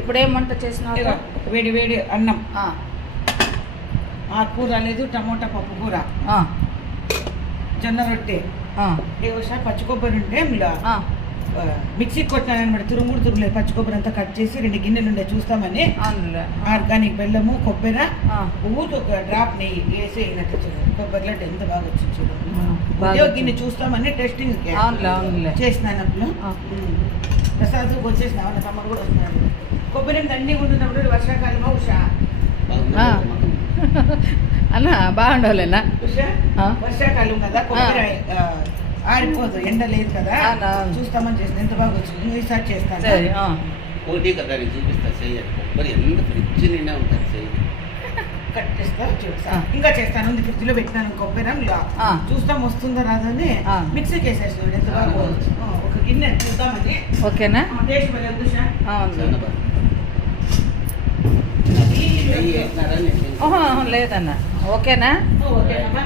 ఇప్పుడు ఏం వంట చేసినావు? వేడి వేడి అన్నం, ఆకుకూర లేదు, టమోటా పప్పు కూర, జొన్న రొట్టె, పచ్చి కొబ్బరి ఉంటే మిక్సీ కొట్టినానమాట. తురుములేదు, పచ్చి కొబ్బరి అంతా కట్ చేసి 2 గిన్నెలు ఉండే చూస్తామని ఆర్గానిక్ బెల్లము, కొబ్బరి, పువ్వుతో ఒక డ్రాప్ నెయ్యి వేసి అయినట్టు కొబ్బరి లడ్డు ఎంత బాగా వచ్చింది చూడండి. గిన్నె చూస్తామని టెస్టింగ్ చేసినాను. ప్రసాద్ వచ్చేసిన వాళ్ళ తమ్ముడు కూడా వస్తున్నాడు. కొబ్బరి దండి ఉంటున్నప్పుడు వర్షాకాలమా ఉషా అన్న బాగుండాలేనా? వర్షాకాలం కదా, కొబ్బరి ఆరిపోదు, ఎండ లేదు కదా, చూస్తామని చేసిన ఎంత బాగా వచ్చింది. ఈసారి చేస్తాను. ఒకటి కదా చూపిస్తా, చెయ్యాలి. కొబ్బరి ఎంత ఫ్రిడ్జ్ నిండా ఉంటుంది, చెయ్యి కట్ చేస్తా చూస్తా. ఇంకా చేస్తాను, ఫ్రిడ్జ్ లో పెట్టినాను కొబ్బరి. చూస్తాం వస్తుందా రాదని మిక్సీకి వేసేసి ఎంత బాగా ఒక గిన్నె చూద్దామని. ఓకేనా? టేస్ట్ లేదన్న. ఓకేనా? ఓకేనా.